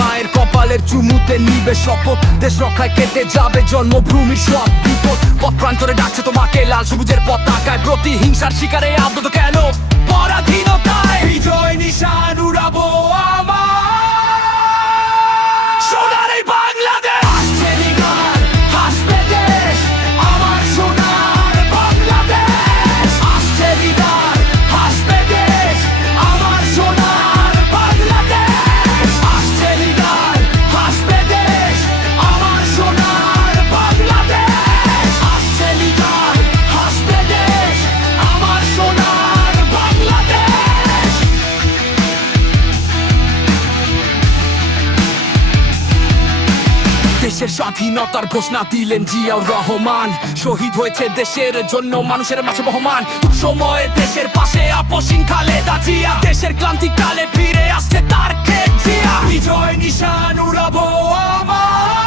মায়ের কপালের চুমুতে নিবে শপথ, দেশ রক্ষায় কেটে যাবে জন্মভূমির সব বিপদ। পথ প্রান্তরে ডাকছে তোমাকে লাল সবুজের পতাকায়, প্রতিহিংসার শিকারে আবদ্ধ কেন পরাধীনতায়? বিজয় নিশান উড়াবো আমার সোনার এই বাংলাদেশ। দেশের স্বাধীনতার ঘোষণা দিলেন জিয়াউর রহমান, শহীদ হয়েছে দেশের জন্য মানুষের মাঝে বহমান। সময় দেশের পাশে আপসহীন খালেদা জিয়া, দেশের ক্লান্তিকালে ফিরে আসছে তার খেত জিয়া। বিজয় নিশান উড়াবো আমার